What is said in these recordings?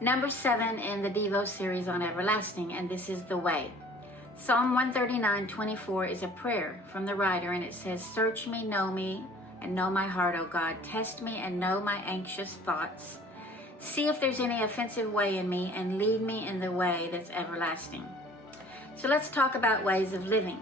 Number 7 in the Devo series on everlasting, and this is the way. Psalm 139:24 is a prayer from the writer, and it says, "Search me, and know my heart, O God. Test me and know my anxious thoughts. See if there's any offensive way in me, and lead me in the way that's everlasting." So let's talk about ways of living.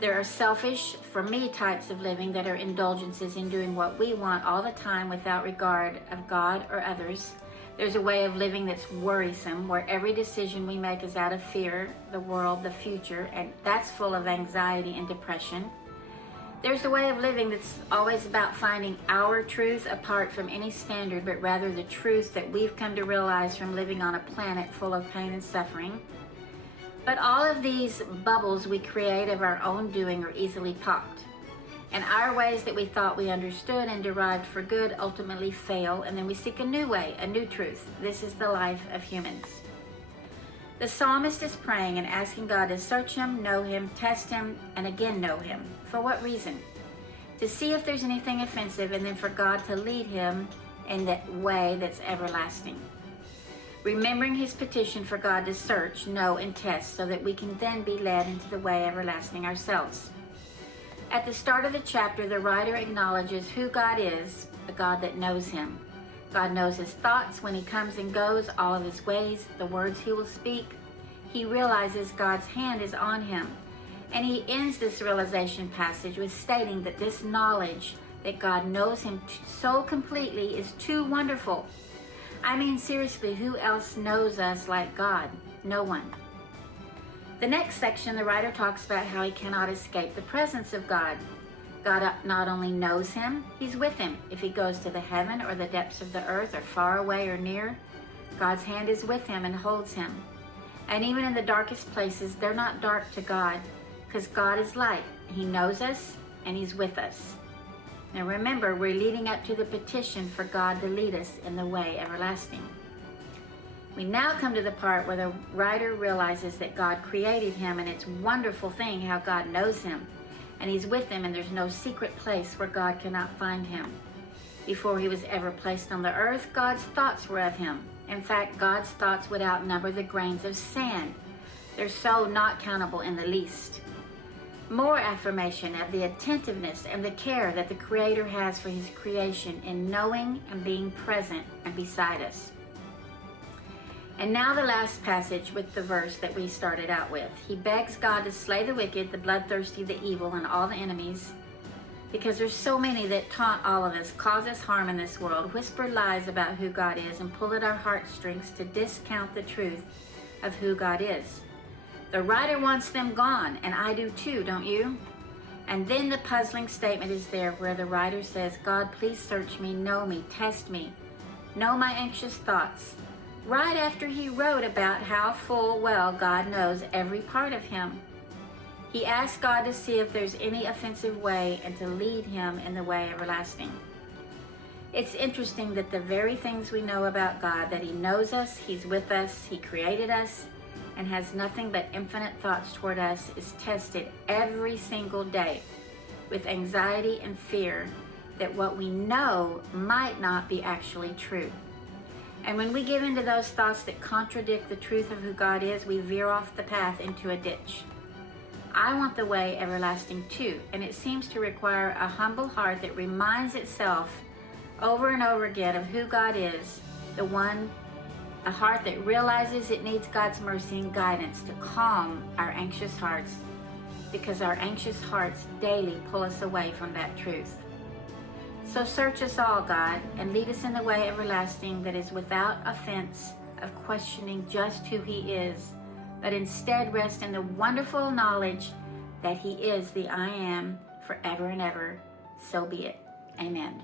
There are selfish, for me, types of living that are indulgences in doing what we want all the time without regard of God or others. There's a way of living that's worrisome, where every decision we make is out of fear, the world, the future, and that's full of anxiety and depression. There's a way of living that's always about finding our truth apart from any standard, but rather the truth that we've come to realize from living on a planet full of pain and suffering. But all of these bubbles we create of our own doing are easily popped. And our ways that we thought we understood and derived for good ultimately fail, and then we seek a new way, a new truth. This is the life of humans. The psalmist is praying and asking God to search him, know him, test him, and again know him. For what reason? To see if there's anything offensive, and then for God to lead him in that way that's everlasting. Remembering his petition for God to search, know, and test so that we can then be led into the way everlasting ourselves. At the start of the chapter, the writer acknowledges who God is, the God that knows him. God knows his thoughts when he comes and goes, all of his ways, the words he will speak. He realizes God's hand is on him. And he ends this realization passage with stating that this knowledge that God knows him so completely is too wonderful. I mean, seriously, who else knows us like God? No one. The next section, the writer talks about how he cannot escape the presence of God. God not only knows him, he's with him. If he goes to the heaven or the depths of the earth or far away or near, God's hand is with him and holds him. And even in the darkest places, they're not dark to God, because God is light. He knows us and he's with us. Now remember, we're leading up to the petition for God to lead us in the way everlasting. We now come to the part where the writer realizes that God created him, and it's a wonderful thing how God knows him, and he's with him, and there's no secret place where God cannot find him. Before he was ever placed on the earth, God's thoughts were of him. In fact, God's thoughts would outnumber the grains of sand. They're so not countable in the least. More affirmation of the attentiveness and the care that the Creator has for his creation in knowing and being present and beside us. And now the last passage with the verse that we started out with. He begs God to slay the wicked, the bloodthirsty, the evil, and all the enemies, because there's so many that taunt all of us, cause us harm in this world, whisper lies about who God is, and pull at our heartstrings to discount the truth of who God is. The writer wants them gone, and I do too, don't you? And then the puzzling statement is there where the writer says, "God, please search me, know me, test me, know my anxious thoughts." Right after he wrote about how full well God knows every part of him. He asked God to see if there's any offensive way and to lead him in the way everlasting. It's interesting that the very things we know about God, that he knows us, he's with us, he created us, and has nothing but infinite thoughts toward us, is tested every single day with anxiety and fear that what we know might not be actually true. And when we give into those thoughts that contradict the truth of who God is, we veer off the path into a ditch. I want the way everlasting too, and it seems to require a humble heart that reminds itself over and over again of who God is, a heart that realizes it needs God's mercy and guidance to calm our anxious hearts, because our anxious hearts daily pull us away from that truth. So search us all, God, and lead us in the way everlasting that is without offense of questioning just who he is, but instead rest in the wonderful knowledge that he is the I am forever and ever. So be it. Amen.